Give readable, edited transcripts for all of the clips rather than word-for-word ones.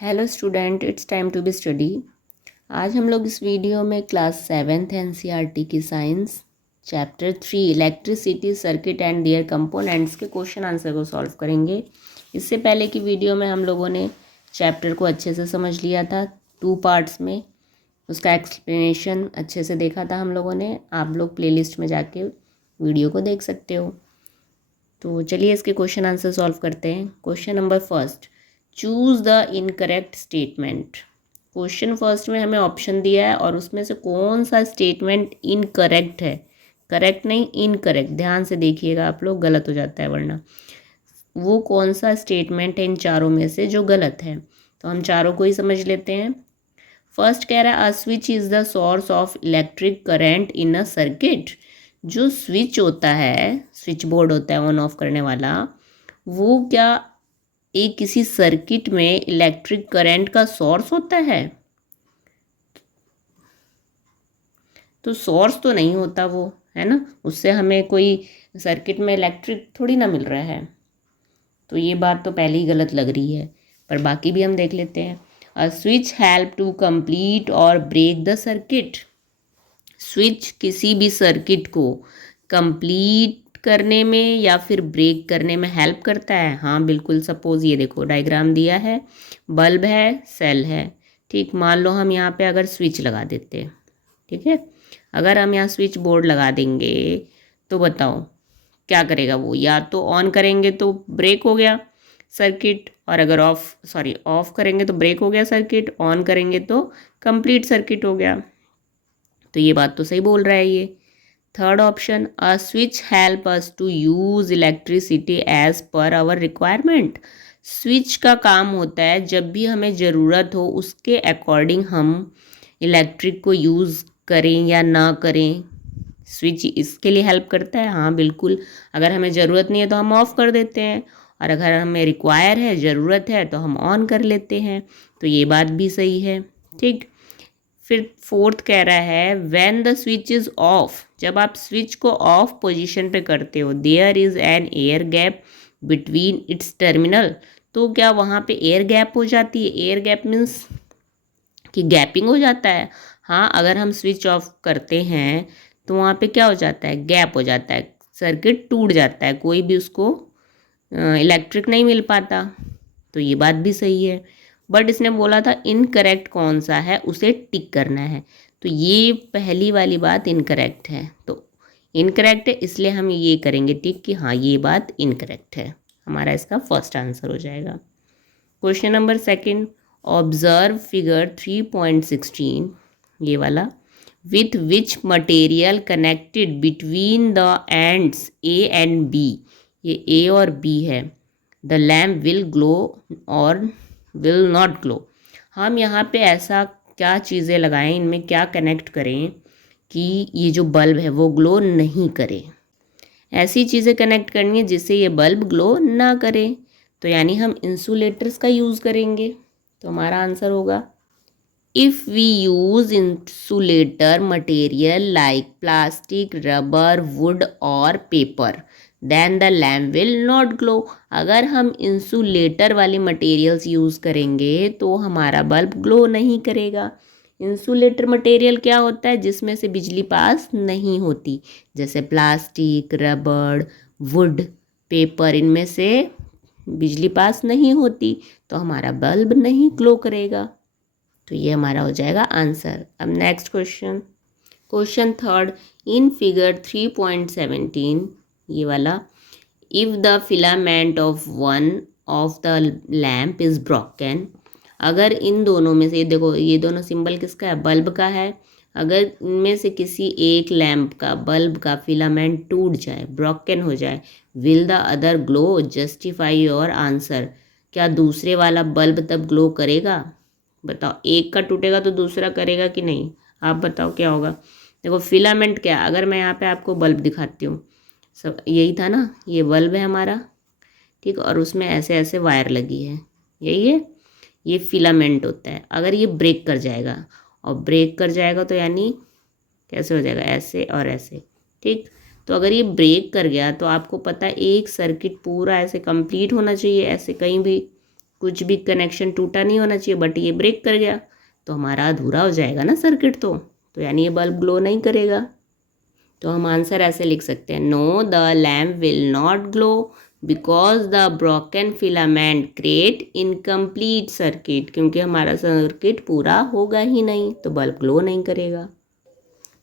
Hello student, it's time to be study. आज हम लोग इस वीडियो में क्लास 7th एनसीईआरटी की science chapter 3 electricity circuit and their components के क्वेश्चन आंसर को सॉल्व करेंगे। इससे पहले की वीडियो में हम लोगों ने चैप्टर को अच्छे से समझ लिया था 2 पार्ट्स में, उसका एक्सप्लेनेशन अच्छे से देखा था हम लोगों ने। आप लोग प्लेलिस्ट में जाके वीडियो को देख सकते हो। तो चलिए इसके क्वेश्चन आंसर सॉल्व करते हैं। Question number first, choose the incorrect statement. Question first में हमें ऑप्शन दिया है और उसमें से कौन सा स्टेटमेंट इनकरेक्ट है। करेक्ट नहीं, इनकरेक्ट। ध्यान से देखिएगा आप लोग, गलत हो जाता है वरना। वो कौन सा स्टेटमेंट है इन चारों में से जो गलत है, तो हम चारों को ही समझ लेते हैं। फर्स्ट कह रहा है a switch is the source of electric current in a circuit. जो स्विच होता है, स्विच बोर्ड होता है ऑन ऑफ करने वाला, वो क्या एक किसी सर्किट में इलेक्ट्रिक करंट का सोर्स होता है? तो सोर्स तो नहीं होता वो, है ना। उससे हमें कोई सर्किट में इलेक्ट्रिक थोड़ी ना मिल रहा है। तो ये बात तो पहले ही गलत लग रही है, पर बाकी भी हम देख लेते हैं। A switch help to complete और ब्रेक द सर्किट। स्विच किसी भी सर्किट को कंप्लीट करने में या फिर ब्रेक करने में हेल्प करता है। हाँ बिल्कुल। सपोज ये देखो डायग्राम दिया है, बल्ब है, सेल है। ठीक, मान लो हम यहाँ पे अगर स्विच लगा देते हैं, ठीक है। अगर हम यहाँ स्विच बोर्ड लगा देंगे तो बताओ क्या करेगा वो? या तो ऑन करेंगे तो ब्रेक हो गया सर्किट, और अगर ऑफ करेंगे तो ब्रेक हो गया सर्किट, ऑन करेंगे तो कंप्लीट सर्किट हो गया। तो ये बात तो सही बोल रहा है ये। Third option, a switch help us to use electricity as per our requirement. Switch का काम होता है जब भी हमें ज़रूरत हो उसके अकॉर्डिंग हम इलेक्ट्रिक को यूज़ करें या ना करें। स्विच इसके लिए हेल्प करता है। हाँ बिल्कुल। अगर हमें ज़रूरत नहीं है तो हम ऑफ़ कर देते हैं, और अगर हमें रिक्वायर है, ज़रूरत है, तो हम ऑन कर लेते हैं। तो ये बात भी सही है। ठीक। फिर फोर्थ कह रहा है when the switch is off. जब आप स्विच को ऑफ पोजीशन पे करते हो, there is an air gap between its terminal. तो क्या वहाँ पे एयर गैप हो जाती है? एयर गैप मीन्स कि गैपिंग हो जाता है। हाँ, अगर हम स्विच ऑफ करते हैं तो वहाँ पे क्या हो जाता है? गैप हो जाता है, सर्किट टूट जाता है, कोई भी उसको इलेक्ट्रिक नहीं मिल पाता। तो ये बात भी सही है, बट इसने बोला था इनकरेक्ट कौन सा है उसे टिक करना है। तो ये पहली वाली बात इनकरेक्ट है, तो इनकरेक्ट है, इसलिए हम ये करेंगे टिक कि हाँ ये बात इनकरेक्ट है। हमारा इसका फर्स्ट आंसर हो जाएगा। Question number second, observe figure 3.16, ये वाला। With which material connected between the ends A and B. ये ए और बी है। द लैम्प विल ग्लो और विल नॉट ग्लो। हम यहाँ पे ऐसा क्या चीज़ें लगाएं, इनमें क्या कनेक्ट करें कि ये जो बल्ब है वो ग्लो नहीं करे। ऐसी चीज़ें कनेक्ट करनी है जिससे ये बल्ब ग्लो ना करे। तो यानी हम इंसुलेटर्स का यूज़ करेंगे। तो हमारा आंसर होगा, if we use insulator material like plastic, rubber, wood और paper, then the lamp will not glow. अगर हम इंसुलेटर वाली मटेरियल्स यूज़ करेंगे तो हमारा बल्ब ग्लो नहीं करेगा। इंसुलेटर मटेरियल क्या होता है? जिसमें से बिजली पास नहीं होती, जैसे प्लास्टिक, रबड़, वुड, पेपर, इनमें से बिजली पास नहीं होती, तो हमारा बल्ब नहीं ग्लो करेगा। तो ये हमारा हो जाएगा आंसर। अब next question, question third, in figure 3.17, ये वाला। If the filament of one of the lamp is broken. अगर इन दोनों में से, देखो ये दोनों सिंबल किसका है? बल्ब का है। अगर इनमें से किसी एक लैम्प का, बल्ब का फिलामेंट टूट जाए, ब्रोकन हो जाए, will the other glow? Justify your answer. क्या दूसरे वाला बल्ब तब ग्लो करेगा? बताओ, एक का टूटेगा तो दूसरा करेगा कि नहीं? आप बताओ क्या होगा। देखो फिलामेंट क्या, अगर मैं यहाँ पे आपको बल्ब दिखाती हूँ, सब यही था ना, ये बल्ब है हमारा, ठीक, और उसमें ऐसे ऐसे वायर लगी है, यही है, ये फिलामेंट होता है। अगर ये ब्रेक कर जाएगा, और ब्रेक कर जाएगा तो यानी कैसे हो जाएगा? ऐसे और ऐसे, ठीक। तो अगर ये ब्रेक कर गया तो आपको पता है एक सर्किट पूरा ऐसे कंप्लीट होना चाहिए, ऐसे कहीं भी कुछ भी कनेक्शन टूटा नहीं होना चाहिए, बट ये ब्रेक कर गया तो हमारा अधूरा हो जाएगा ना सर्किट। तो यानी ये बल्ब ग्लो नहीं करेगा। तो हम आंसर ऐसे लिख सकते हैं, no the lamp will not glow because the broken filament create incomplete circuit, क्योंकि हमारा सर्किट पूरा होगा ही नहीं तो बल्ब ग्लो नहीं करेगा।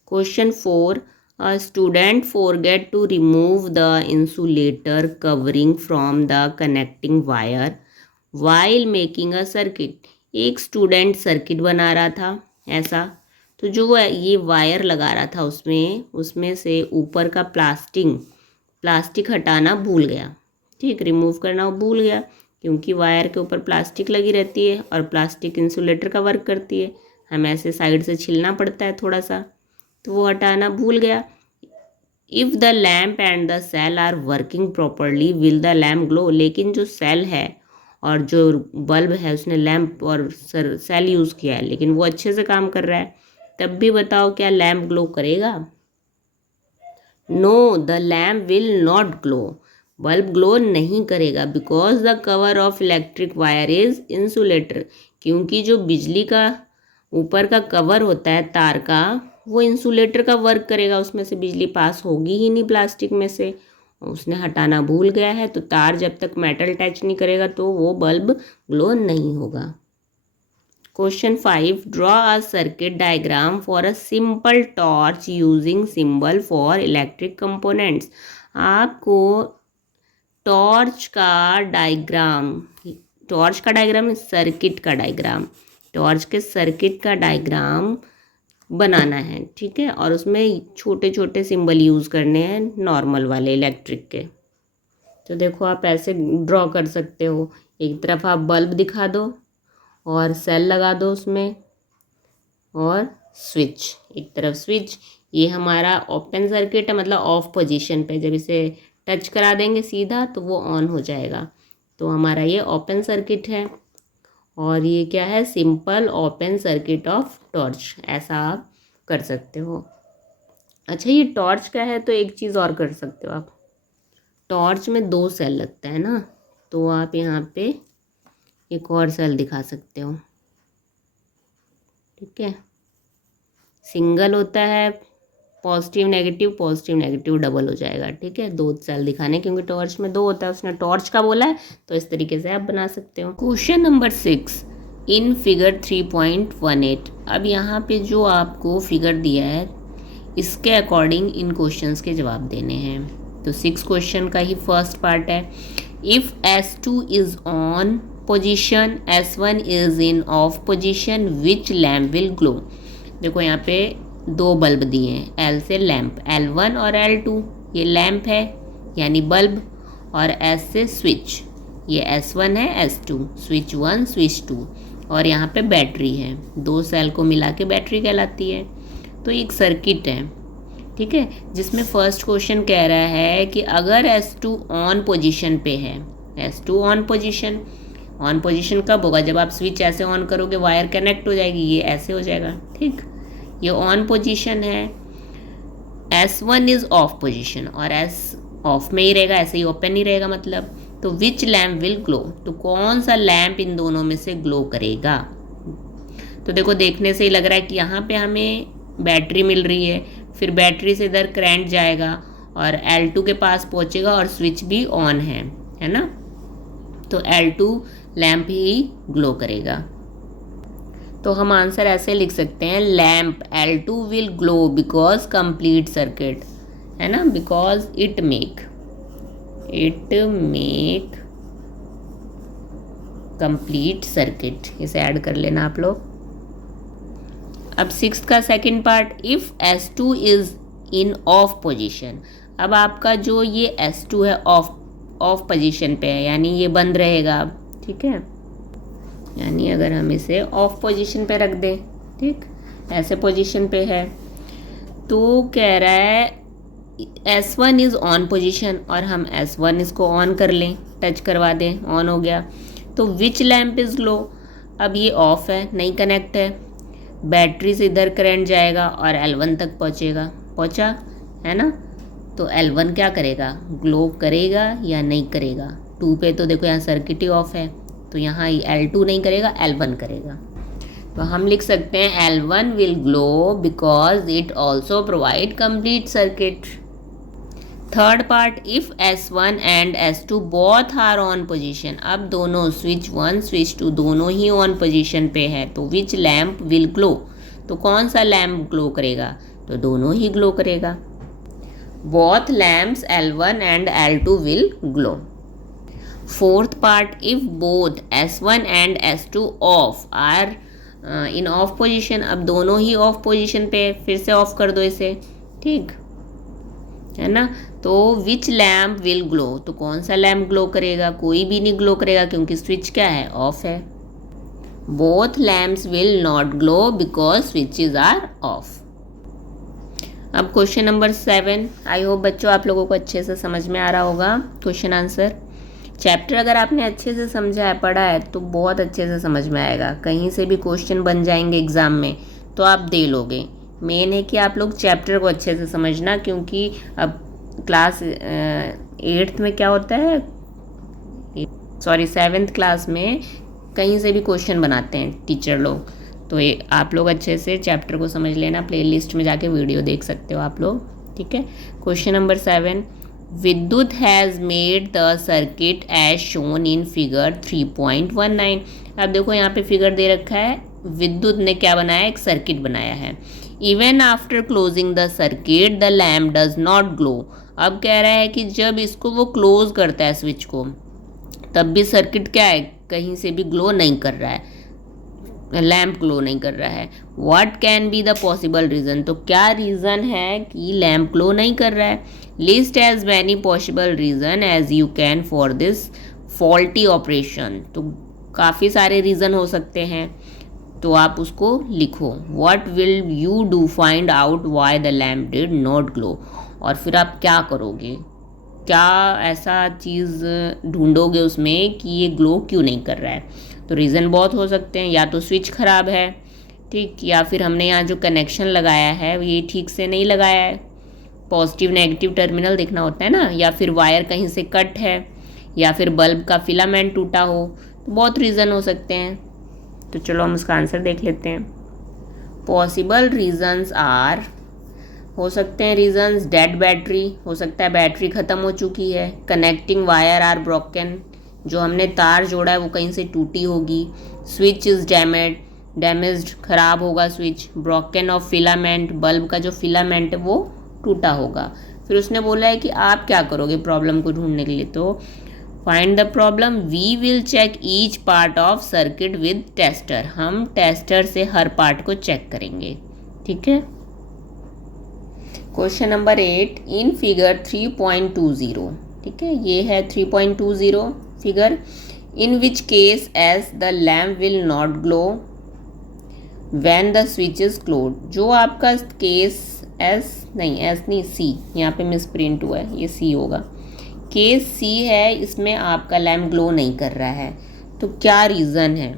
Question 4, a student forget to remove the insulator covering from the connecting wire while making a circuit। एक student circuit बना रहा था ऐसा, तो जो ये वायर लगा रहा था उसमें से ऊपर का प्लास्टिक हटाना भूल गया। ठीक, रिमूव करना भूल गया, क्योंकि वायर के ऊपर प्लास्टिक लगी रहती है और प्लास्टिक इंसुलेटर का वर्क करती है, हमें ऐसे साइड से छिलना पड़ता है थोड़ा सा, तो वो हटाना भूल गया। If the lamp and the cell are working properly will the lamp glow. लेकिन जो सेल है और जो बल्ब है उसने लैम्प और सेल यूज़ किया है, लेकिन वो अच्छे से काम कर रहा है, तब भी बताओ क्या लैम्प ग्लो करेगा? No, the lamp will not glow. Bulb glow नहीं करेगा because the cover of electric wire is insulator, क्योंकि जो बिजली का ऊपर का कवर होता है तार का, वो इंसुलेटर का वर्क करेगा, उसमें से बिजली पास होगी ही नहीं प्लास्टिक में से, उसने हटाना भूल गया है। तो तार जब तक मेटल टच नहीं करेगा तो वो बल्ब ग्लो नहीं होगा। Question 5, draw a circuit diagram for a simple torch using symbol for electric components. आपको टॉर्च का डायग्राम सर्किट का डायग्राम, टॉर्च के सर्किट का डायग्राम बनाना है, ठीक है, और उसमें छोटे छोटे सिंबल यूज़ करने हैं नॉर्मल वाले इलेक्ट्रिक के। तो देखो आप ऐसे ड्रॉ कर सकते हो, एक तरफ आप बल्ब दिखा दो और सेल लगा दो उसमें, और स्विच, एक तरफ स्विच। ये हमारा ओपन सर्किट है, मतलब ऑफ पोजीशन पे, जब इसे टच करा देंगे सीधा तो वो ऑन हो जाएगा, तो हमारा ये ओपन सर्किट है। और ये क्या है? Simple open circuit of torch, ऐसा आप कर सकते हो। अच्छा, ये टॉर्च का है तो एक चीज़ और कर सकते हो आप, टॉर्च में 2 सेल लगता है ना, तो आप यहाँ पे एक और सेल दिखा सकते हो, ठीक है। सिंगल होता है पॉजिटिव नेगेटिव डबल हो जाएगा, ठीक है, 2 सेल दिखाने, क्योंकि टॉर्च में 2 होता है, उसने टॉर्च का बोला है तो इस तरीके से आप बना सकते हो। Question number 6, in figure 3.18। अब यहाँ पे जो आपको फिगर दिया है इसके अकॉर्डिंग इन क्वेश्चंस के जवाब देने हैं। तो 6 क्वेश्चन का ही फर्स्ट पार्ट है, if S2 is on position, S1 is in off position, which lamp will glow. देखो यहाँ पे 2 बल्ब दिए हैं, L से लैम्प, L1 और L2, ये लैम्प है यानी बल्ब, और S से स्विच, ये S1 है, S2, स्विच 1 स्विच 2, और यहाँ पे बैटरी है, 2 सेल को मिला के बैटरी कहलाती है। तो एक सर्किट है, ठीक है, जिसमें फर्स्ट क्वेश्चन कह रहा है कि अगर S2 ऑन पोजीशन पे है, S2 ऑन पोजीशन कब होगा? जब आप स्विच ऐसे ऑन करोगे वायर कनेक्ट हो जाएगी, ये ऐसे हो जाएगा, ठीक, ये ऑन पोजीशन है। S1 इज़ ऑफ पोजीशन, और S ऑफ में ही रहेगा, ऐसे ही ओपन ही रहेगा मतलब। तो विच लैम्प विल ग्लो, तो कौन सा लैम्प इन दोनों में से ग्लो करेगा? तो देखो देखने से ही लग रहा है कि यहाँ पे हमें बैटरी मिल रही है, फिर बैटरी से इधर करंट जाएगा और L2 के पास पहुँचेगा और स्विच भी ऑन है ना, तो L2 लैम्प ही ग्लो करेगा। तो हम आंसर ऐसे लिख सकते हैं, lamp L2 will glow because complete circuit, है ना, because it make complete circuit, इसे ऐड कर लेना आप लोग। अब 6 का second part, if S2 is in of position. अब आपका जो ये S2 है ऑफ पोजीशन पे है, यानी ये बंद रहेगा, ठीक है, यानी अगर हम इसे ऑफ पोजीशन पे रख दें, ठीक, ऐसे पोजीशन पे है, तो कह रहा है S1 इज़ ऑन पोजीशन, और हम S1 इसको ऑन कर लें, टच करवा दें, ऑन हो गया। तो विच लैम्प इज़ ग्लो, अब ये ऑफ है, नहीं कनेक्ट है, बैटरी से इधर करंट जाएगा और L1 तक पहुँचा, है ना, तो L1 क्या करेगा? ग्लो करेगा या नहीं करेगा? 2 पे तो देखो यहाँ सर्किट ही ऑफ है, तो यहाँ L2 नहीं करेगा, L1 करेगा। तो हम लिख सकते हैं L1 will glow because it also provide complete circuit. Third part, if S1 and S2 both are on position, अब दोनों स्विच 1 स्विच 2 दोनों ही ऑन पोजिशन पे है, तो विच लैम्प विल ग्लो, तो कौन सा लैम्प ग्लो करेगा, तो दोनों ही ग्लो करेगा। Both lamps L1 and L2 will glow. Fourth part, if both S1 and S2 off are in off position, अब दोनों ही ऑफ पोजिशन पे, फिर से ऑफ कर दो इसे, ठीक है ना। तो विच लैम्प विल ग्लो, तो कौन सा लैम्प ग्लो करेगा, कोई भी नहीं ग्लो करेगा क्योंकि स्विच क्या है, ऑफ है। Both lamps will not glow because switches are off. अब क्वेश्चन नंबर 7, आई होप बच्चों आप लोगों को अच्छे से समझ में आ रहा होगा क्वेश्चन आंसर। चैप्टर अगर आपने अच्छे से समझा है, पढ़ा है, तो बहुत अच्छे से समझ में आएगा। कहीं से भी क्वेश्चन बन जाएंगे एग्ज़ाम में तो आप दे लोगे। मेन है कि आप लोग चैप्टर को अच्छे से समझना, क्योंकि अब क्लास 8th में क्या होता है, 7th क्लास में कहीं से भी क्वेश्चन बनाते हैं टीचर लोग। तो ये आप लोग अच्छे से चैप्टर को समझ लेना, प्लेलिस्ट में जाके वीडियो देख सकते हो आप लोग, ठीक है। Question number 7, Vidyut has made the circuit as shown in figure 3.19। अब देखो यहाँ पे फिगर दे रखा है, विद्युत ने क्या बनाया, एक सर्किट बनाया है। Even after closing the circuit the lamp does not glow. अब कह रहा है कि जब इसको वो क्लोज करता है स्विच को, तब भी सर्किट क्या है, कहीं से भी ग्लो नहीं कर रहा है, लैम्प ग्लो नहीं कर रहा है। What can be the possible reason, तो क्या रीज़न है कि लैम्प ग्लो नहीं कर रहा है। List as many possible reason as you can for this faulty operation, तो काफ़ी सारे रीज़न हो सकते हैं, तो आप उसको लिखो। What will you do find out why the lamp did not glow, और फिर आप क्या करोगे, क्या ऐसा चीज़ ढूंढोगे उसमें कि ये ग्लो क्यों नहीं कर रहा है। तो रीज़न बहुत हो सकते हैं, या तो स्विच ख़राब है, ठीक, या फिर हमने यहाँ जो कनेक्शन लगाया है ये ठीक से नहीं लगाया है, पॉजिटिव नेगेटिव टर्मिनल देखना होता है ना, या फिर वायर कहीं से कट है, या फिर बल्ब का फिलामेंट टूटा हो, तो बहुत रीज़न हो सकते हैं। तो चलो हम उसका आंसर देख लेते हैं। पॉसिबल रीजंस आर, हो सकते हैं रीजंस, डेड बैटरी, हो सकता है बैटरी ख़त्म हो चुकी है। कनेक्टिंग वायर आर ब्रोकन, जो हमने तार जोड़ा है वो कहीं से टूटी होगी। स्विच इज़ डैमेज्ड, ख़राब होगा switch. Broken of filament, bulb का जो फिलामेंट है वो टूटा होगा। फिर उसने बोला है कि आप क्या करोगे प्रॉब्लम को ढूंढने के लिए, तो find the problem, we will check each part of circuit with tester, हम टेस्टर से हर पार्ट को चेक करेंगे, ठीक है। क्वेश्चन नंबर 8, इन फिगर 3.20, ठीक है, ये है 3.20 figure. In which case S the lamp will not glow when the switch is close, जो आपका केस एस नहीं सी, यहाँ पे मिस प्रिंट हुआ है, ये सी होगा। केस सी है, इसमें आपका लैम्प ग्लो नहीं कर रहा है, तो क्या रीज़न है।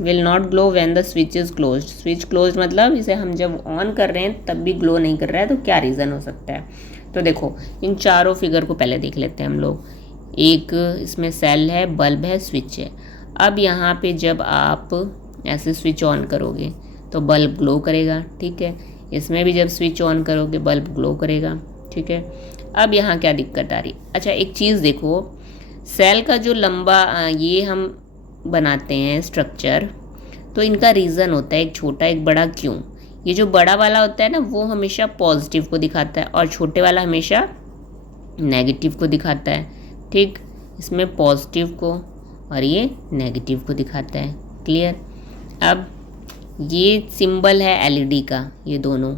Will not glow when the switch is close, switch close मतलब इसे हम जब ऑन कर रहे हैं तब भी ग्लो नहीं कर रहा है, तो क्या रीज़न हो सकता है। तो देखो इन चारों फिगर को पहले देख लेते हैं हम लोग। एक इसमें सेल है, बल्ब है, स्विच है। अब यहाँ पे जब आप ऐसे स्विच ऑन करोगे तो बल्ब ग्लो करेगा, ठीक है। इसमें भी जब स्विच ऑन करोगे बल्ब ग्लो करेगा, ठीक है। अब यहाँ क्या दिक्कत आ रही, अच्छा एक चीज़ देखो, सेल का जो लंबा ये हम बनाते हैं स्ट्रक्चर, तो इनका रीज़न होता है एक छोटा एक बड़ा, क्यों। ये जो बड़ा वाला होता है ना वो हमेशा पॉजिटिव को दिखाता है और छोटे वाला हमेशा नेगेटिव को दिखाता है, ठीक। इसमें पॉजिटिव को और ये नेगेटिव को दिखाता है, क्लियर। अब ये सिंबल है एलईडी का, ये दोनों,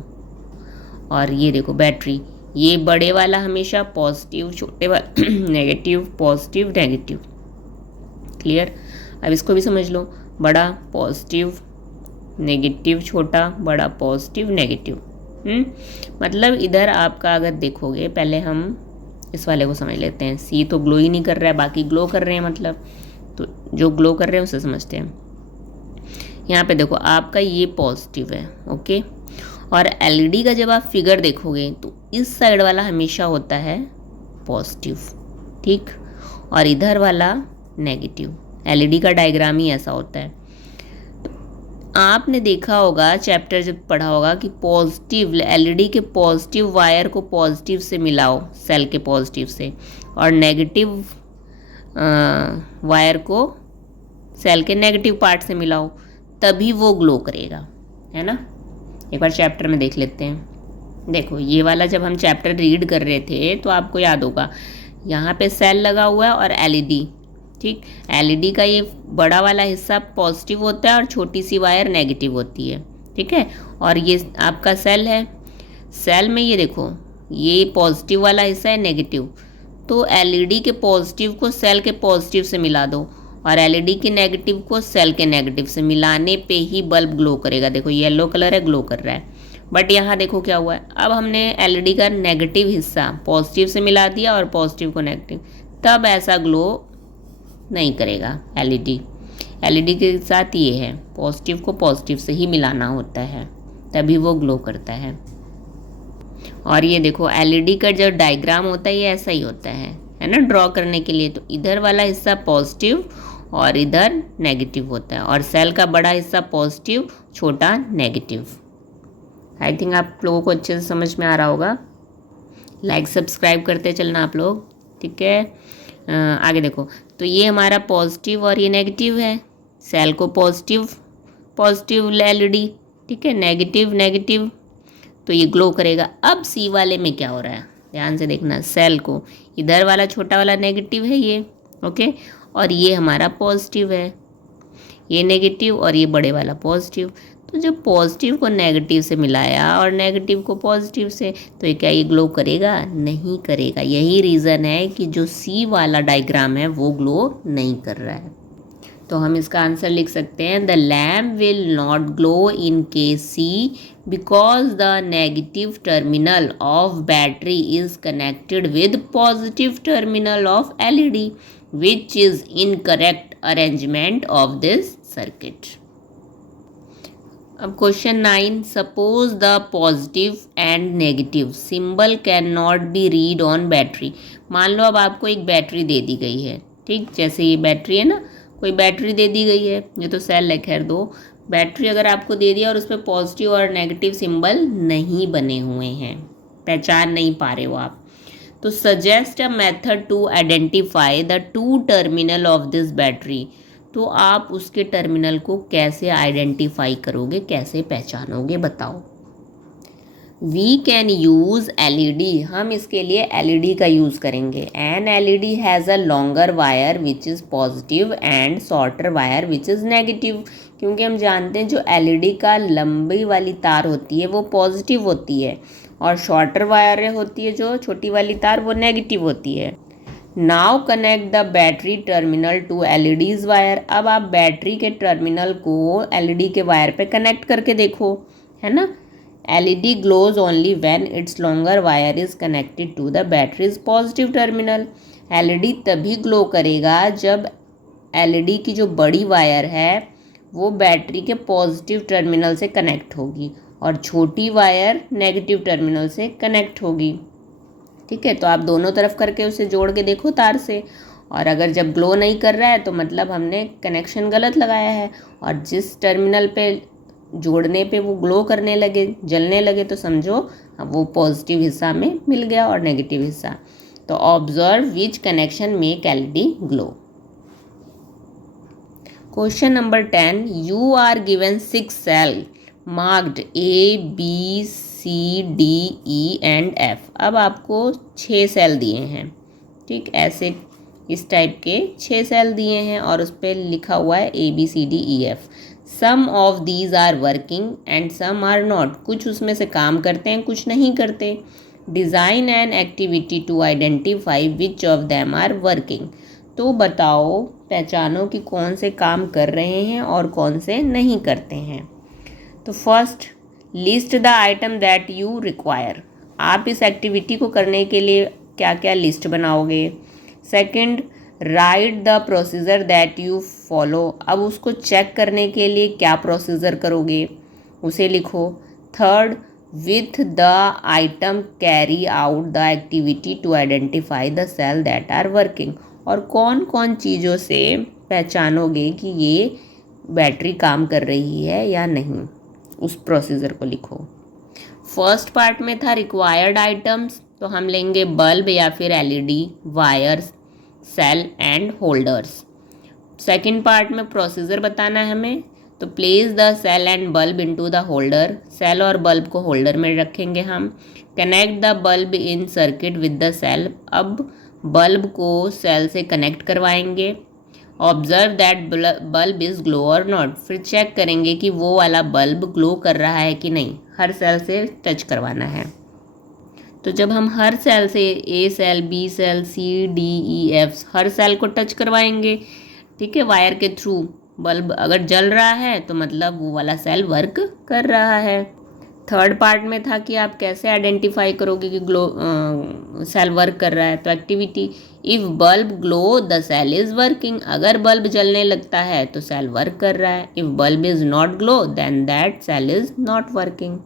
और ये देखो बैटरी, ये बड़े वाला हमेशा पॉजिटिव, छोटे वाला नेगेटिव, पॉजिटिव नेगेटिव, क्लियर। अब इसको भी समझ लो, बड़ा पॉजिटिव नेगेटिव, छोटा बड़ा पॉजिटिव नेगेटिव। मतलब इधर आपका अगर देखोगे, पहले हम इस वाले को समझ लेते हैं। सी तो ग्लो ही नहीं कर रहा है, बाकी ग्लो कर रहे हैं, मतलब तो जो ग्लो कर रहे हैं उसे समझते हैं। यहाँ पे देखो आपका ये पॉजिटिव है, ओके। और एलईडी का जब आप फिगर देखोगे तो इस साइड वाला हमेशा होता है पॉजिटिव, ठीक, और इधर वाला नेगेटिव, एलईडी का डायग्राम ही ऐसा होता है। आपने देखा होगा, चैप्टर जब पढ़ा होगा कि पॉजिटिव एलईडी के पॉजिटिव वायर को पॉजिटिव से मिलाओ, सेल के पॉजिटिव से, और नेगेटिव वायर को सेल के नेगेटिव पार्ट से मिलाओ, तभी वो ग्लो करेगा, है ना। एक बार चैप्टर में देख लेते हैं। देखो ये वाला जब हम चैप्टर रीड कर रहे थे तो आपको याद होगा, यहाँ पे सेल लगा हुआ है और एलईडी, ठीक। एलईडी का ये बड़ा वाला हिस्सा पॉजिटिव होता है और छोटी सी वायर नेगेटिव होती है, ठीक है। और ये आपका सेल है, सेल में ये देखो ये पॉजिटिव वाला हिस्सा है, नेगेटिव, तो एलईडी के पॉजिटिव को सेल के पॉजिटिव से मिला दो और एलईडी के नेगेटिव को सेल के नेगेटिव से मिलाने पे ही बल्ब ग्लो करेगा। देखो येलो कलर है, ग्लो कर रहा है। बट यहाँ देखो क्या हुआ है, अब हमने एलईडी का नेगेटिव हिस्सा पॉजिटिव से मिला दिया और पॉजिटिव को नेगेटिव, तब ऐसा ग्लो नहीं करेगा एलईडी। एलईडी के साथ ये है, पॉजिटिव को पॉजिटिव से ही मिलाना होता है, तभी वो ग्लो करता है। और ये देखो एलईडी का जो डायग्राम होता है ये ऐसा ही होता है ना, ड्रॉ करने के लिए। तो इधर वाला हिस्सा पॉजिटिव और इधर नेगेटिव होता है, और सेल का बड़ा हिस्सा पॉजिटिव, छोटा नेगेटिव। आई थिंक आप लोगों को अच्छे से समझ में आ रहा होगा। लाइक सब्सक्राइब करते चलना आप लोग, ठीक है। आगे देखो, तो ये हमारा पॉजिटिव और ये नेगेटिव है, सेल को पॉजिटिव पॉजिटिव एलईडी, ठीक है, नेगेटिव नेगेटिव, तो ये ग्लो करेगा। अब सी वाले में क्या हो रहा है, ध्यान से देखना, सेल को इधर वाला छोटा वाला नेगेटिव है ये, ओके, और ये हमारा पॉजिटिव है, ये नेगेटिव और ये बड़े वाला पॉजिटिव। तो जब पॉजिटिव को नेगेटिव से मिलाया और नेगेटिव को पॉजिटिव से, तो ये क्या ये ग्लो करेगा? नहीं करेगा। यही रीज़न है कि जो सी वाला डायग्राम है वो ग्लो नहीं कर रहा है। तो हम इसका आंसर लिख सकते हैं, the lamp will not glow in case C because the negative terminal of battery is connected with positive terminal of LED which is incorrect arrangement of this circuit. अब question 9, suppose the positive and negative symbol can not be read on battery. मान लो अब आपको एक battery दे दी गई है, ठीक, जैसे ये बैटरी है ना, कोई बैटरी दे दी गई है, ये तो सेल है, खैर दो बैटरी अगर आपको दे दिया और उस पर पॉजिटिव और नेगेटिव सिंबल नहीं बने हुए हैं, पहचान नहीं पा रहे हो आप, तो suggest a method to identify the two terminal of this battery. तो आप उसके टर्मिनल को कैसे आइडेंटिफाई करोगे, कैसे पहचानोगे, बताओ। वी कैन यूज़ एलईडी, हम इसके लिए एलईडी का यूज़ करेंगे। An LED has a longer wire which is positive and shorter wire which is negative, क्योंकि हम जानते हैं जो एलईडी का लंबी वाली तार होती है वो पॉजिटिव होती है और शॉर्टर वायर होती है जो छोटी वाली तार वो नेगेटिव होती है। Now connect the battery terminal to LEDs wire. अब आप बैटरी के टर्मिनल को एलईडी के वायर पे कनेक्ट करके देखो, है ना। LED glows only when its longer wire is connected to the battery's positive terminal. LED तभी ग्लो करेगा जब एलईडी की जो बड़ी वायर है वो बैटरी के पॉजिटिव टर्मिनल से कनेक्ट होगी और छोटी वायर नेगेटिव टर्मिनल से कनेक्ट होगी, ठीक है। तो आप दोनों तरफ करके उसे जोड़ के देखो तार से, और अगर जब ग्लो नहीं कर रहा है तो मतलब हमने कनेक्शन गलत लगाया है, और जिस टर्मिनल पे जोड़ने पे वो ग्लो करने लगे, जलने लगे, तो समझो वो पॉजिटिव हिस्सा में मिल गया और नेगेटिव हिस्सा। तो observe which connection make LED glow. Question number 10, you are given 6 cell marked A, B, C, D, E and F। अब आपको 6 सेल दिए हैं, ठीक, ऐसे इस टाइप के 6 सेल दिए हैं और उस पर लिखा हुआ है A, B, C, D, E, F। Some of these are working and some are not, कुछ उसमें से काम करते हैं कुछ नहीं करते। Design an activity to identify which of them are working. तो बताओ, पहचानो कि कौन से काम कर रहे हैं और कौन से नहीं करते हैं। तो first, list the item that you require. आप इस एक्टिविटी को करने के लिए क्या क्या लिस्ट बनाओगे। Second, right the procedure that you follow. अब उसको चेक करने के लिए क्या प्रोसीजर करोगे उसे लिखो। Third, with the item carry out the activity to identify the cell that are working. और कौन कौन चीज़ों से पहचानोगे कि ये बैटरी काम कर रही है या नहीं, उस प्रोसीजर को लिखो। फर्स्ट पार्ट में था रिक्वायर्ड आइटम्स, तो हम लेंगे बल्ब या फिर LED, wires, cell and holders. Second part में प्रोसीजर बताना है हमें, तो place the cell and bulb into the holder, cell और बल्ब को होल्डर में रखेंगे हम। Connect the bulb in circuit with the cell, अब बल्ब को सेल से कनेक्ट करवाएंगे। Observe that bulb is glow और नॉट, फिर चेक करेंगे कि वो वाला बल्ब ग्लो कर रहा है कि नहीं, हर सेल से टच करवाना है। तो जब हम हर सेल से ए सेल, बी सेल, सी, डी, ई, एफ हर सेल को टच करवाएंगे, ठीक है, वायर के थ्रू, बल्ब अगर जल रहा है तो मतलब वो वाला सेल वर्क कर रहा है। थर्ड पार्ट में था कि आप कैसे आइडेंटिफाई करोगे कि सेल वर्क कर रहा है, तो activity, if bulb glow the cell is working, अगर बल्ब जलने लगता है तो सेल वर्क कर रहा है। If bulb is not glow then that cell is not working.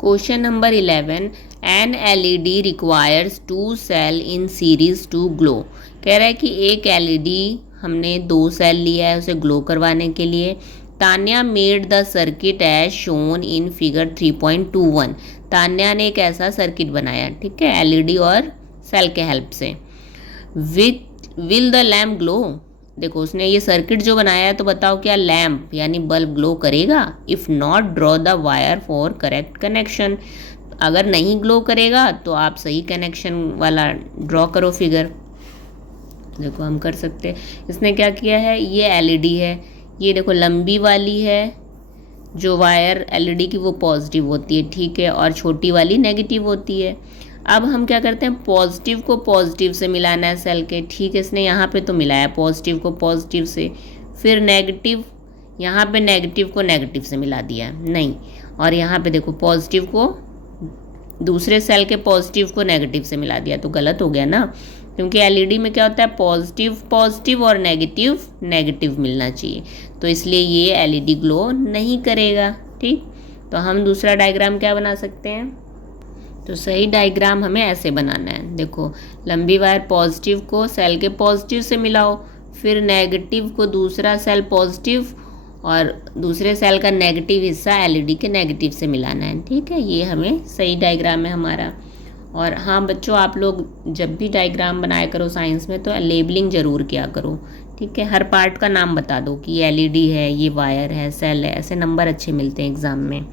Question number 11, an LED requires 2 cell in series to glow. कह रहा है कि एक एलईडी हमने 2 सेल लिया है उसे ग्लो करवाने के लिए। Tanya made the circuit as shown in figure 3.21, Tanya ने एक ऐसा सर्किट बनाया, ठीक है, एलईडी और सेल के हेल्प से। विल द लैम्प ग्लो, देखो उसने ये सर्किट जो बनाया है, तो बताओ क्या लैम्प यानी बल्ब ग्लो करेगा। If not draw the wire for correct connection, अगर नहीं ग्लो करेगा तो आप सही कनेक्शन वाला ड्रॉ करो फिगर। देखो हम कर सकते हैं, इसने क्या किया है, ये एलईडी है, ये देखो लंबी वाली है जो वायर एलईडी की वो पॉजिटिव होती है, ठीक है, और छोटी वाली नेगेटिव होती है। अब हम क्या करते हैं, पॉजिटिव को पॉजिटिव से मिलाना है सेल के, ठीक है, इसने यहाँ पे तो मिलाया पॉजिटिव को पॉजिटिव से, फिर नेगेटिव, यहाँ पे नेगेटिव को नेगेटिव से मिला दिया नहीं, और यहाँ पे देखो पॉजिटिव को दूसरे सेल के पॉजिटिव को नेगेटिव से मिला दिया, तो गलत हो गया ना, क्योंकि एलईडी में क्या होता है, पॉजिटिव पॉजिटिव और नेगेटिव नेगेटिव मिलना चाहिए, तो इसलिए ये एलईडी ग्लो नहीं करेगा। ठीक, तो हम दूसरा डायग्राम क्या बना सकते हैं, तो सही डायग्राम हमें ऐसे बनाना है। देखो लंबी वायर पॉजिटिव को सेल के पॉजिटिव से मिलाओ, फिर नेगेटिव को दूसरा सेल पॉजिटिव और दूसरे सेल का नेगेटिव हिस्सा एलईडी के नेगेटिव से मिलाना है। ठीक है, ये हमें सही डायग्राम है हमारा। और हाँ बच्चों, आप लोग जब भी डायग्राम बनाया करो साइंस में तो लेबलिंग ज़रूर किया करो। ठीक है, हर पार्ट का नाम बता दो कि ये एलईडी है, ये वायर है, सेल है, ऐसे नंबर अच्छे मिलते हैं एग्ज़ाम में।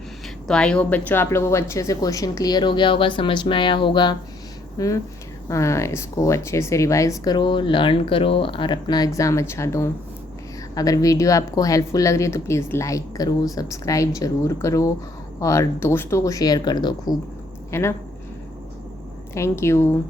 तो आई होप बच्चों आप लोगों को अच्छे से क्वेश्चन क्लियर हो गया होगा, समझ में आया होगा। इसको अच्छे से रिवाइज़ करो, लर्न करो और अपना एग्ज़ाम अच्छा दो। अगर वीडियो आपको हेल्पफुल लग रही है तो प्लीज़ लाइक करो, सब्सक्राइब ज़रूर करो और दोस्तों को शेयर कर दो खूब, है ना। Thank you.